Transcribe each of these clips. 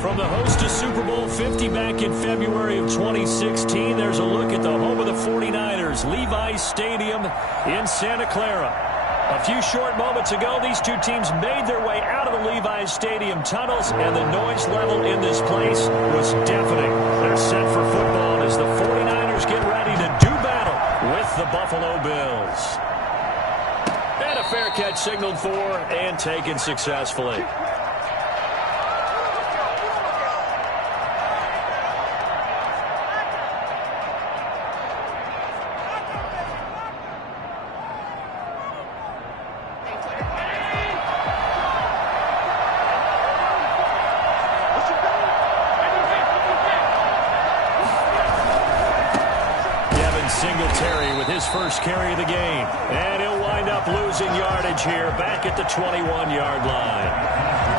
From the host to Super Bowl 50 back in February of 2016, there's a look at the home of the 49ers, Levi's Stadium in Santa Clara. A few short moments ago, these two teams made their way out of the Levi's Stadium tunnels, and the noise level in this place was deafening. They're set for football as the 49ers get ready to do battle with the Buffalo Bills. And a fair catch signaled for and taken successfully. First carry of the game, and he'll wind up losing yardage here back at the 21-yard line.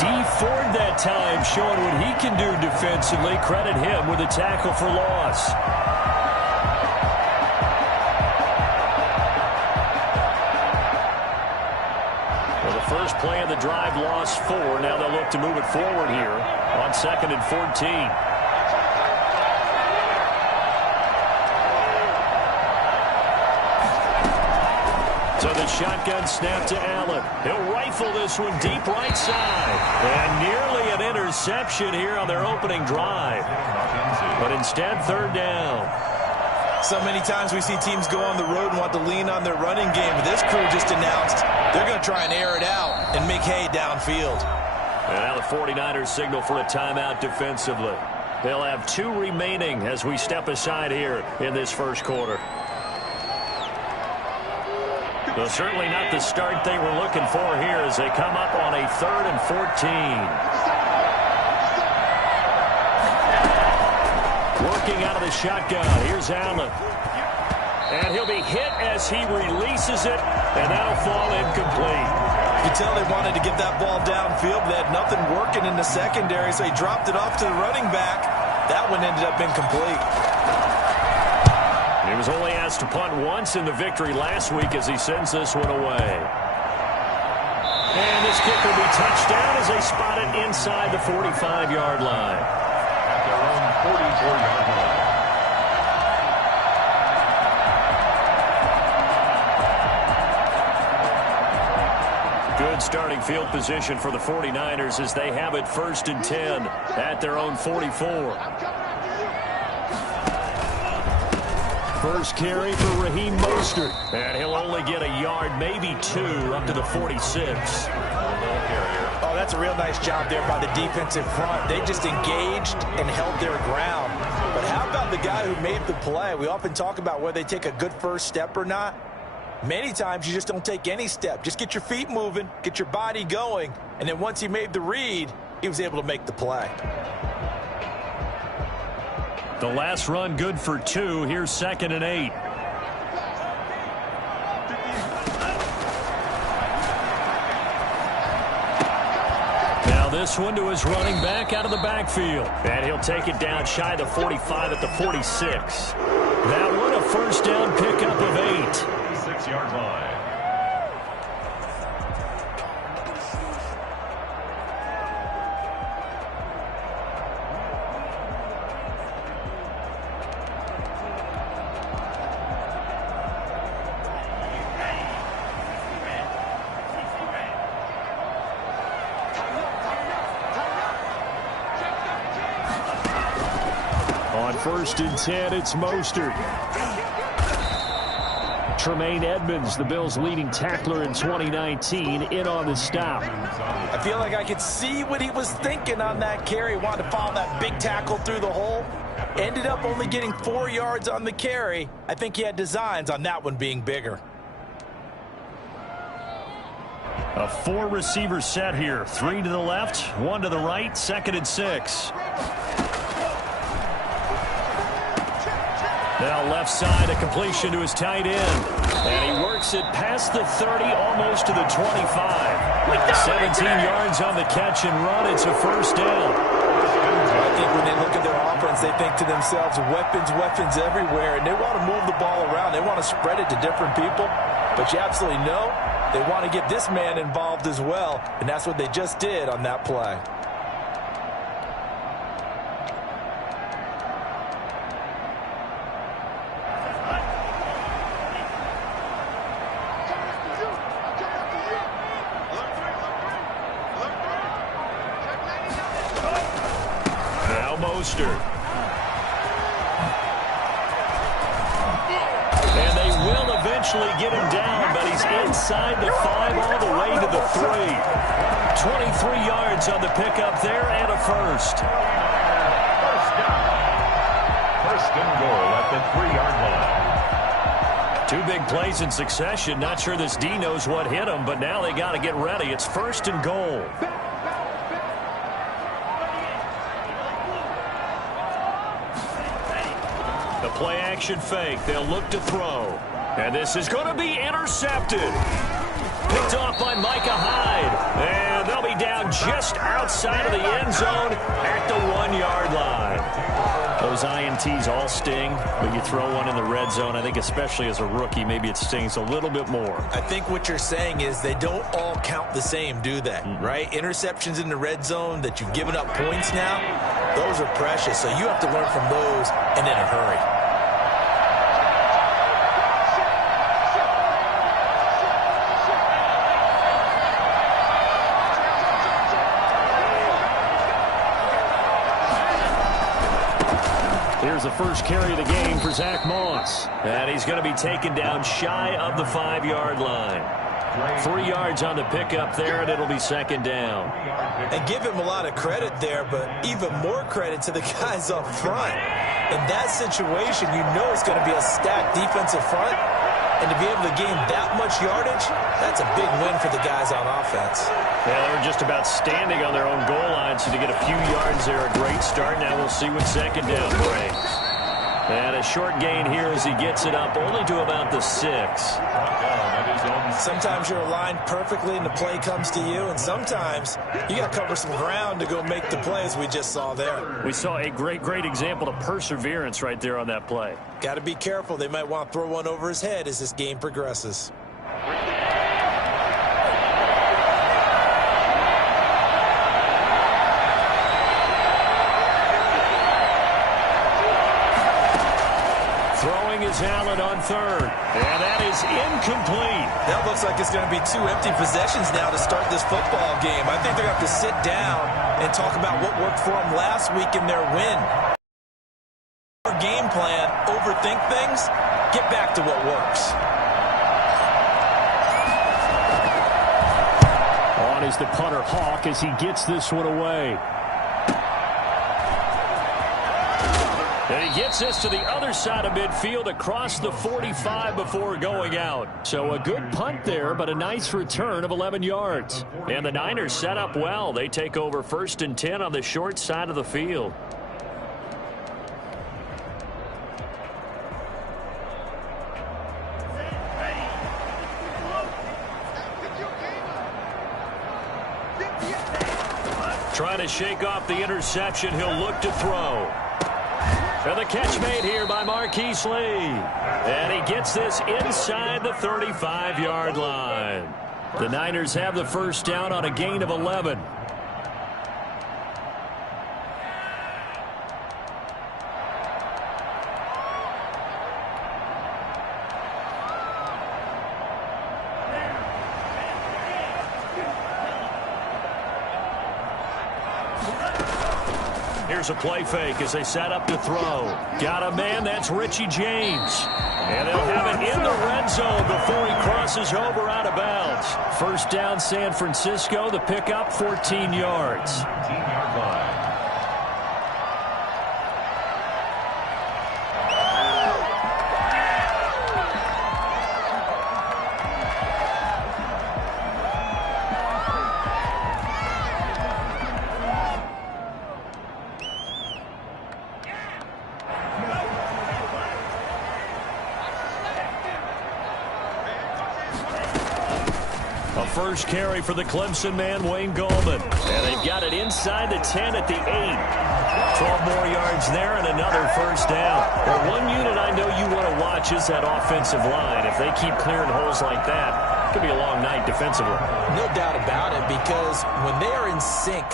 Dee Ford that time showing what he can do defensively. Credit him with a tackle for loss. Well, the first play of the drive lost 4. Now they'll look to move it forward here on 2nd and 14. So the shotgun snap to Allen. He'll rifle this one deep right side. And nearly an interception here on their opening drive. But instead, 3rd down. So many times we see teams go on the road and want to lean on their running game. But this crew just announced they're going to try and air it out and make hay downfield. And now the 49ers signal for a timeout defensively. They'll have 2 remaining as we step aside here in this first quarter. Well, certainly not the start they were looking for here as they come up on a 3rd and 14. Working out of the shotgun. Here's Allen. And he'll be hit as he releases it, and that'll fall incomplete. You can tell they wanted to get that ball downfield. They had nothing working in the secondary, so he dropped it off to the running back. That one ended up incomplete. He was only asked to punt once in the victory last week as he sends this one away. And this kick will be touched down as they spot it inside the 45-yard line. At their own 44-yard line. Good starting field position for the 49ers as they have it 1st and 10 at their own 44. First carry for Raheem Mostert. And he'll only get a yard, maybe 2, up to the 46. Oh, that's a real nice job there by the defensive front. They just engaged and held their ground. But how about the guy who made the play? We often talk about whether they take a good first step or not. Many times you just don't take any step. Just get your feet moving, get your body going. And then once he made the read, he was able to make the play. The last run good for 2. Here's 2nd and 8. Now this one to his running back out of the backfield. And he'll take it down shy of the 45 at the 46. That one a first down pickup of 8. 6-yard line. On 1st and 10, it's Mostert. Tremaine Edmonds, the Bills' leading tackler in 2019, in on the stop. I feel like I could see what he was thinking on that carry. Wanted to follow that big tackle through the hole. Ended up only getting 4 yards on the carry. I think he had designs on that one being bigger. A 4-receiver set here. 3 to the left, 1 to the right, 2nd and 6. Now left side, a completion to his tight end. And he works it past the 30, almost to the 25. 17 yards on the catch and run. It's a first down. I think when they look at their offense, they think to themselves, weapons, weapons everywhere. And they want to move the ball around. They want to spread it to different people. But you absolutely know they want to get this man involved as well. And that's what they just did on that play. poster. And they will eventually get him down, but he's inside the 5 all the way to the 3. 23 yards on the pickup there and a first. First down. First and goal at the 3-yard line. 2 big plays in succession. Not sure this D knows what hit him, but now they got to get ready. It's first and goal. The play action fake. They'll look to throw. And this is going to be intercepted. Picked off by Micah Hyde. And they'll be down just outside of the end zone at the 1-yard line. Those INTs all sting, but you throw one in the red zone. I think especially as a rookie, maybe it stings a little bit more. I think what you're saying is they don't all count the same, do they? Right? Interceptions in the red zone that you've given up points now, those are precious. So you have to learn from those and in a hurry. Here's the first carry of the game for Zach Moss. And he's going to be taken down shy of the 5-yard line. 3 yards on the pickup there, and it'll be second down. And give him a lot of credit there, but even more credit to the guys up front. In that situation, you know it's going to be a stacked defensive front. And to be able to gain that much yardage, that's a big win for the guys on offense. Yeah, they were just about standing on their own goal line, so to get a few yards there, a great start. Now we'll see what second down brings. And a short gain here as he gets it up only to about the 6. Sometimes you're aligned perfectly and the play comes to you, and sometimes you got to cover some ground to go make the play, as we just saw there. We saw a great example of perseverance right there on that play. Got to be careful. They might want to throw one over his head as this game progresses. Throwing is Allen on third, and that is incomplete. That looks like it's going to be 2 empty possessions now to start this football game. I think they're going to have to sit down and talk about what worked for them last week in their win. Game plan, overthink things, get back to what works. On is the punter Hawk as he gets this one away. And he gets this to the other side of midfield across the 45 before going out. So a good punt there, but a nice return of 11 yards. And the Niners set up well. They take over 1st and 10 on the short side of the field. Trying to shake off the interception. He'll look to throw. And the catch made here by Marquise Lee. And he gets this inside the 35-yard line. The Niners have the first down on a gain of 11. Here's a play fake as they set up to throw. Got a man, that's Richie James. And they'll have it in the red zone before he crosses over out of bounds. First down, San Francisco. The pickup, 14 yards. 18-yard line. First carry for the Clemson man, Wayne Gallman. And they've got it inside the 10 at the 8. 12 more yards there and another first down. Well, one unit I know you want to watch is that offensive line. If they keep clearing holes like that, it could be a long night defensively. No doubt about it, because when they are in sync,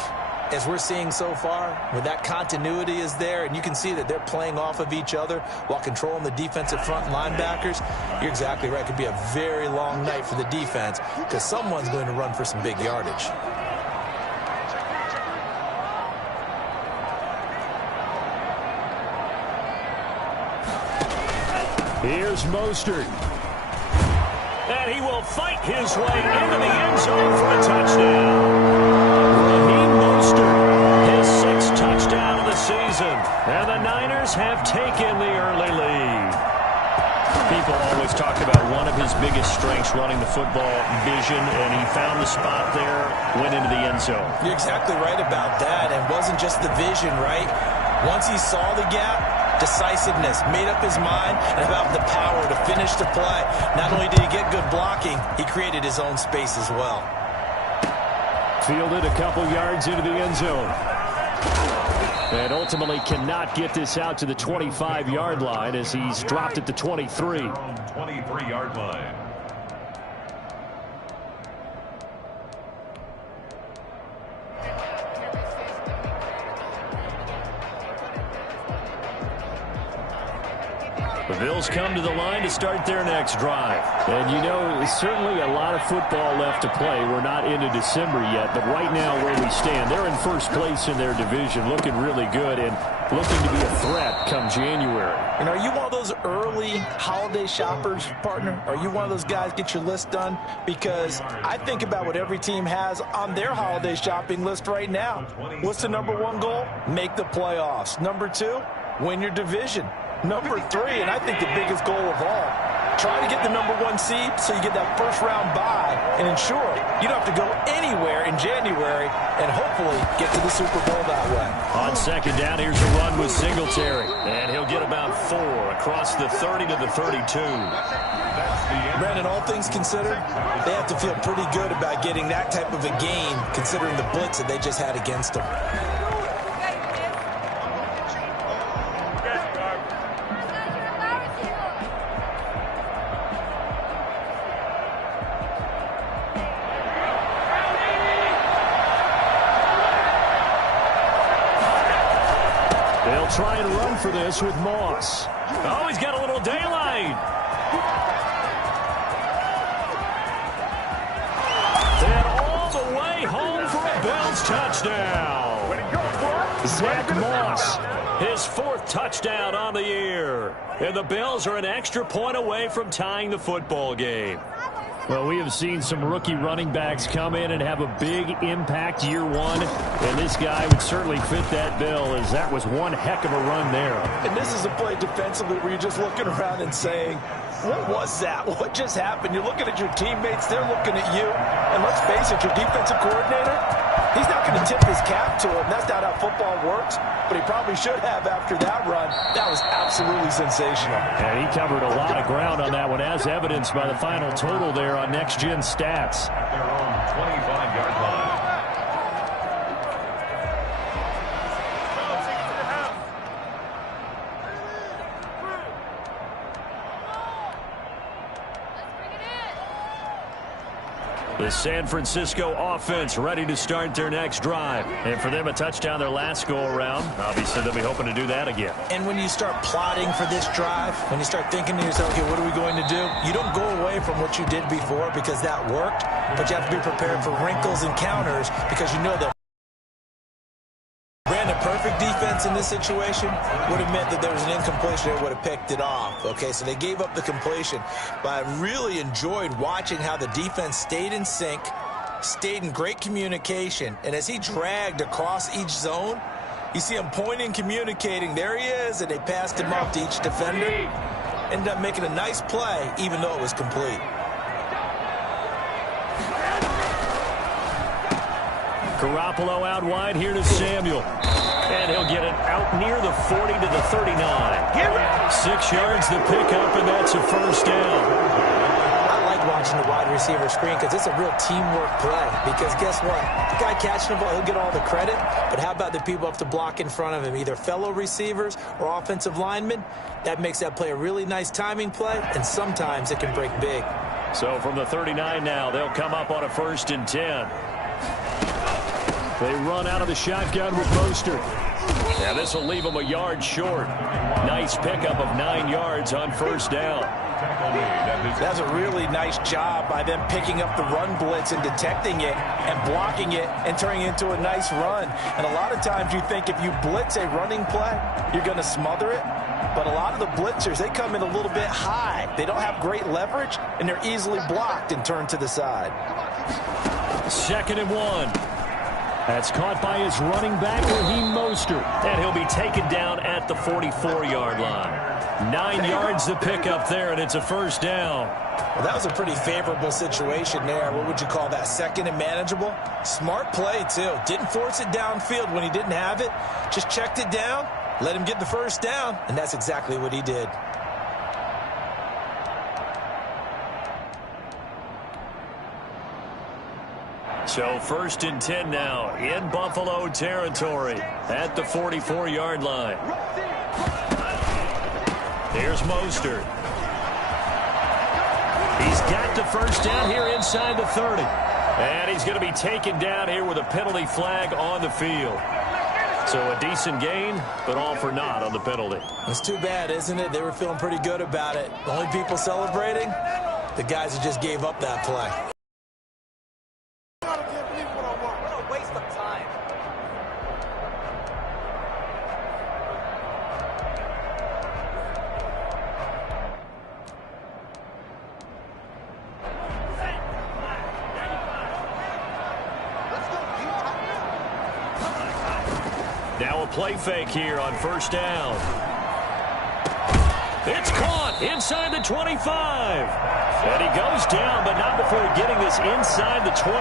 as we're seeing so far, when that continuity is there and you can see that they're playing off of each other while controlling the defensive front linebackers, you're exactly right. It could be a very long night for the defense because someone's going to run for some big yardage. Here's Mostert. And he will fight his way into the end zone for a touchdown. Raheem Mostert, his 6th touchdown of the season. And the Niners have taken the early lead. People always talk about one of his biggest strengths running the football, vision, and he found the spot there, went into the end zone. You're exactly right about that. And it wasn't just the vision, right? Once he saw the gap, decisiveness, made up his mind, and about the power to finish the play. Not only did he get good blocking, he created his own space as well. Fielded a couple yards into the end zone. And ultimately cannot get this out to the 25-yard line as he's dropped at the 23. 23-yard line. The Bills come to the line to start their next drive. And you know, certainly a lot of football left to play. We're not into December yet, but right now where we stand, they're in first place in their division, looking really good and looking to be a threat come January. And are you one of those early holiday shoppers, partner? Are you one of those guys get your list done? Because I think about what every team has on their holiday shopping list right now. What's the #1 goal? Make the playoffs. #2, win your division. #3, and I think the biggest goal of all, try to get the #1 seed so you get that first-round bye and ensure you don't have to go anywhere in January and hopefully get to the Super Bowl that way. On second down, here's a run with Singletary. And he'll get about 4 across the 30 to the 32. Brandon, all things considered, they have to feel pretty good about getting that type of a game considering the blitz that they just had against them. They'll try and run for this with Moss. Oh, he's got a little daylight. And all the way home for a Bills touchdown. Zach Moss, his 4th touchdown on the year. And the Bills are an extra point away from tying the football game. Well, we have seen some rookie running backs come in and have a big impact year one, and this guy would certainly fit that bill, as that was one heck of a run there. And this is a play defensively where you're just looking around and saying, what was that? What just happened? You're looking at your teammates, they're looking at you, and let's face it, your defensive coordinator, he's not going to tip his cap to him. That's not how football works, but he probably should have after that run. That was absolutely sensational. And he covered a lot of ground on that one, as evidenced by the final total there on Next Gen Stats. At their own 25-yard line. The San Francisco offense ready to start their next drive. And for them, a touchdown their last go-around. Obviously, they'll be hoping to do that again. And when you start plotting for this drive, when you start thinking to yourself, okay, what are we going to do? You don't go away from what you did before because that worked, but you have to be prepared for wrinkles and counters because you know they'll ran a perfect defense in this situation would have meant that there was an incompletion that would have picked it off. Okay, so they gave up the completion. But I really enjoyed watching how the defense stayed in sync, stayed in great communication. And as he dragged across each zone, you see him pointing, communicating. There he is, and they passed him off to each defender. Ended up making a nice play, even though it was complete. Garoppolo out wide here to Samuel. And he'll get it out near the 40 to the 39. 6 yards the pickup, and that's a first down. I like watching the wide receiver screen because it's a real teamwork play. Because guess what? The guy catching the ball, he'll get all the credit. But how about the people up to block in front of him, either fellow receivers or offensive linemen? That makes that play a really nice timing play, and sometimes it can break big. So from the 39 now, they'll come up on a 1st and 10. They run out of the shotgun with Mostert. Yeah, this will leave them a yard short. Nice pickup of 9 yards on first down. That's a really nice job by them picking up the run blitz and detecting it and blocking it and turning it into a nice run. And a lot of times you think if you blitz a running play, you're going to smother it. But a lot of the blitzers, they come in a little bit high. They don't have great leverage, and they're easily blocked and turned to the side. 2nd and 1. That's caught by his running back, Raheem Mostert. And he'll be taken down at the 44-yard line. 9 yards the pickup there, and it's a first down. Well, that was a pretty favorable situation there. What would you call that? 2nd and manageable? Smart play, too. Didn't force it downfield when he didn't have it. Just checked it down, let him get the first down, and that's exactly what he did. So 1st and 10 now in Buffalo territory at the 44-yard line. Here's Mostert. He's got the first down here inside the 30. And he's going to be taken down here with a penalty flag on the field. So a decent gain, but all for naught on the penalty. It's too bad, isn't it? They were feeling pretty good about it. The only people celebrating, the guys who just gave up that play. Now a play fake here on 1st down. It's caught inside the 25. And he goes down, but not before getting this inside the 25.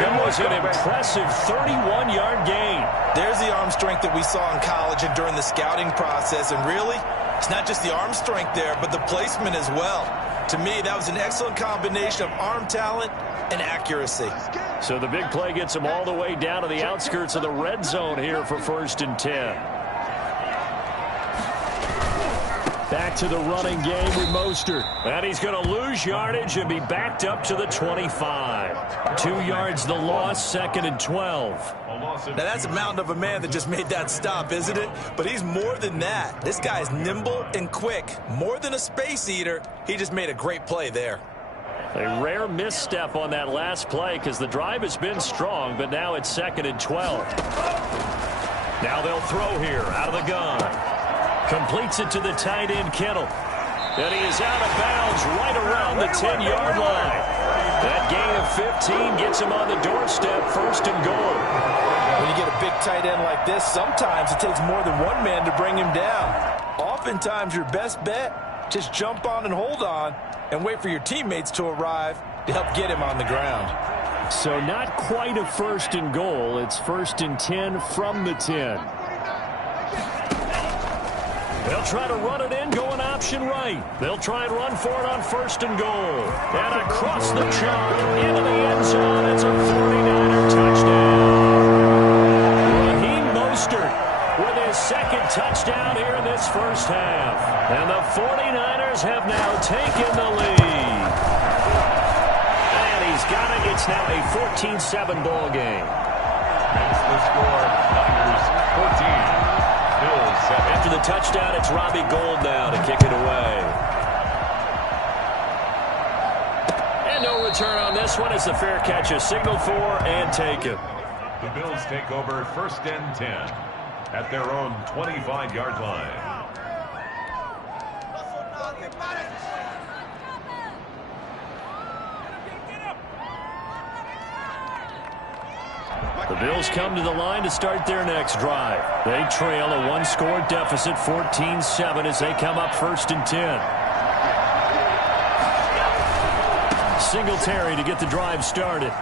It was an impressive 31-yard gain. There's the arm strength that we saw in college and during the scouting process. And really, it's not just the arm strength there, but the placement as well. To me, that was an excellent combination of arm talent and accuracy. So the big play gets him all the way down to the outskirts of the red zone here for 1st and 10. Back to the running game with Mostert. And he's going to lose yardage and be backed up to the 25. 2 yards the loss, 2nd and 12. Now that's a mountain of a man that just made that stop, isn't it? But he's more than that. This guy's nimble and quick. More than a space eater. He just made a great play there. A rare misstep on that last play because the drive has been strong, but now it's 2nd and 12. Now they'll throw here out of the gun. Completes it to the tight end, Kittle. And he is out of bounds right around the 10-yard line. That gain of 15 gets him on the doorstep, 1st and goal. When you get a big tight end like this, sometimes it takes more than one man to bring him down. Oftentimes your best bet, just jump on and hold on and wait for your teammates to arrive to help get him on the ground. So not quite a 1st and goal. It's 1st and 10 from the 10. They'll try to run it in, going option right. They'll try and run for it on 1st and goal. And across the chop, into the end zone. It's a 49er touchdown. Raheem Mostert with his 2nd touchdown here in this 1st half. And the 49ers have now taken the lead. And he's got it. It's now a 14-7 ball game. That's the score. Niners 14. Bills 7. After the touchdown, it's Robbie Gould now to kick it away. And no return on this one. It's a fair catch, a signal for and taken. The Bills take over 1st and 10 at their own 25-yard line. The Bills come to the line to start their next drive. They trail a 1-score deficit, 14-7, as they come up 1st and 10. Singletary to get the drive started.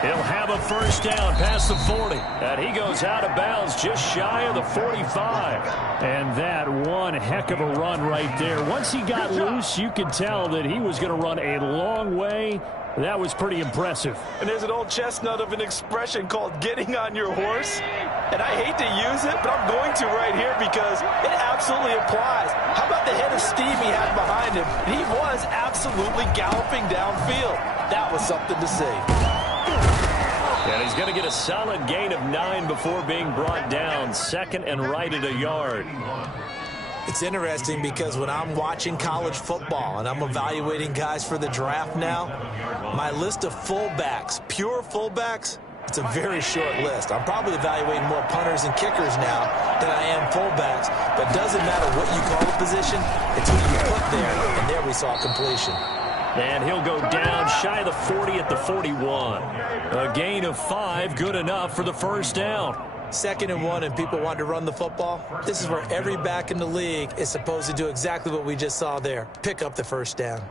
He'll have a first down past the 40. And he goes out of bounds just shy of the 45. And that one heck of a run right there. Once he got loose, you could tell that he was going to run a long way. That was pretty impressive. And there's an old chestnut of an expression called getting on your horse. And I hate to use it, but I'm going to right here because it absolutely applies. How about the head of steam he had behind him? He was absolutely galloping downfield. That was something to see. And he's going to get a solid gain of 9 before being brought down. 2nd and right at a yard. It's interesting because when I'm watching college football and I'm evaluating guys for the draft now, my list of fullbacks, pure fullbacks, It's a very short list. I'm probably evaluating more punters and kickers now than I am fullbacks, but it doesn't matter what you call the position, it's who you put there, and there we saw completion. And he'll go down shy of the 40 at the 41. A gain of 5, good enough for the first down. 2nd and 1, and people want to run the football. This is where every back in the league is supposed to do exactly what we just saw there. Pick up the first down.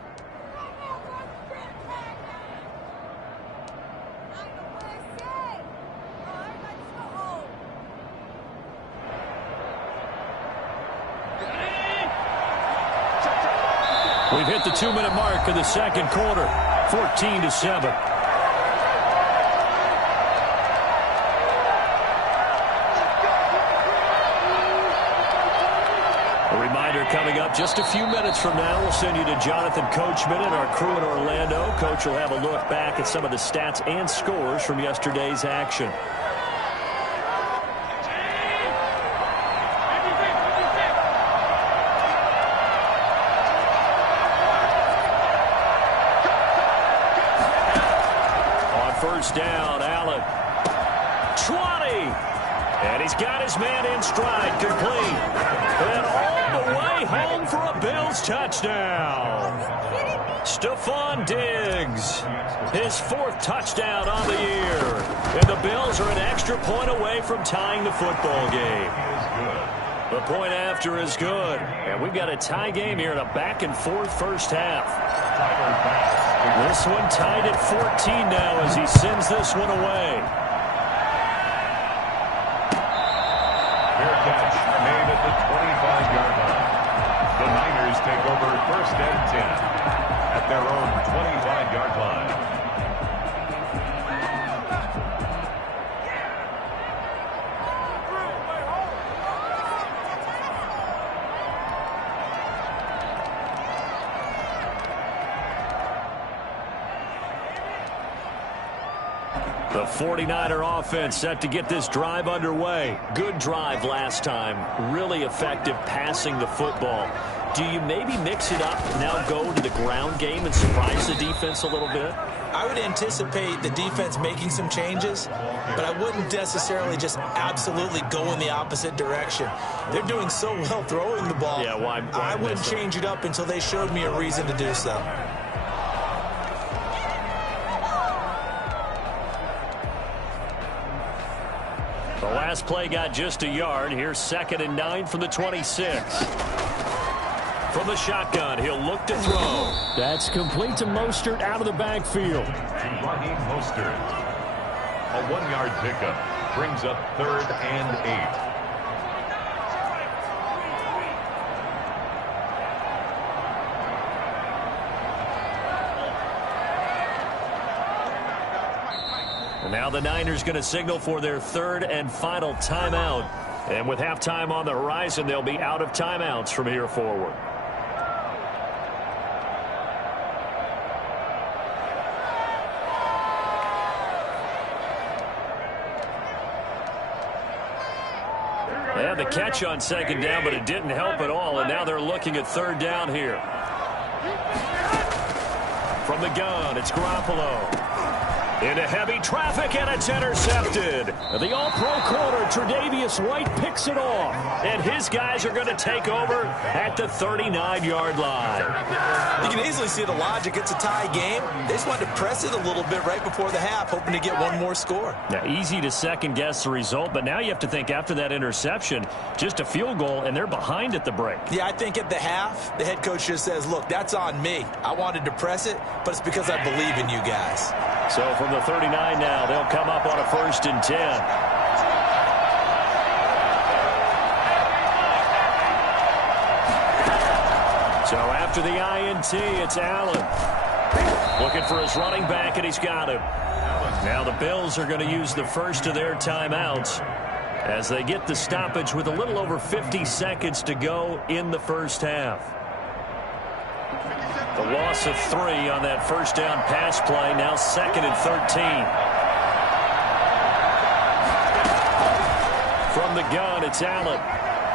We've hit the 2-minute mark of the second quarter, 14-7. A reminder coming up just a few minutes from now, we'll send you to Jonathan Coachman and our crew in Orlando. Coach will have a look back at some of the stats and scores from yesterday's action. First down, Allen. 20. And he's got his man in stride, complete. And all the way home for a Bills touchdown. Stephon Diggs, his 4th touchdown on the year. And the Bills are an extra point away from tying the football game. The point after is good. And we've got a tie game here in a back-and-forth first half. This one tied at 14 now as he sends this one away. Fair catch made at the 25-yard line. The Niners take over 1st and 10 at their own 25-yard line. The 49er offense set to get this drive underway. Good drive last time. Really effective passing the football. Do you maybe mix it up, now go to the ground game and surprise the defense a little bit? I would anticipate the defense making some changes, but I wouldn't necessarily just absolutely go in the opposite direction. They're doing so well throwing the ball. Yeah, why I wouldn't change it up until they showed me a reason to do so. The last play got just a yard. Here's 2nd and 9 from the 26. From the shotgun, he'll look to throw. That's complete to Mostert out of the backfield. Raheem Mostert. A 1-yard pickup brings up 3rd and 8. And now the Niners going to signal for their 3rd and final timeout. And with halftime on the horizon, they'll be out of timeouts from here forward. They had the catch on 2nd down, but it didn't help at all. And now they're looking at 3rd down here. From the gun, it's Garoppolo. Into heavy traffic, and it's intercepted. The all-pro corner, Tre'Davious White, picks it off. And his guys are going to take over at the 39-yard line. You can easily see the logic. It's a tie game. They just wanted to press it a little bit right before the half, hoping to get one more score. Now, easy to second-guess the result, but now you have to think after that interception, just a field goal, and they're behind at the break. Yeah, I think at the half, the head coach just says, look, that's on me. I wanted to press it, but it's because I believe in you guys. So from the 39 now, they'll come up on a 1st and 10. So after the INT, it's Allen. Looking for his running back, and he's got him. Now the Bills are going to use the first of their timeouts as they get the stoppage with a little over 50 seconds to go in the first half. The loss of 3 on that first down pass play. Now 2nd and 13. From the gun, it's Allen.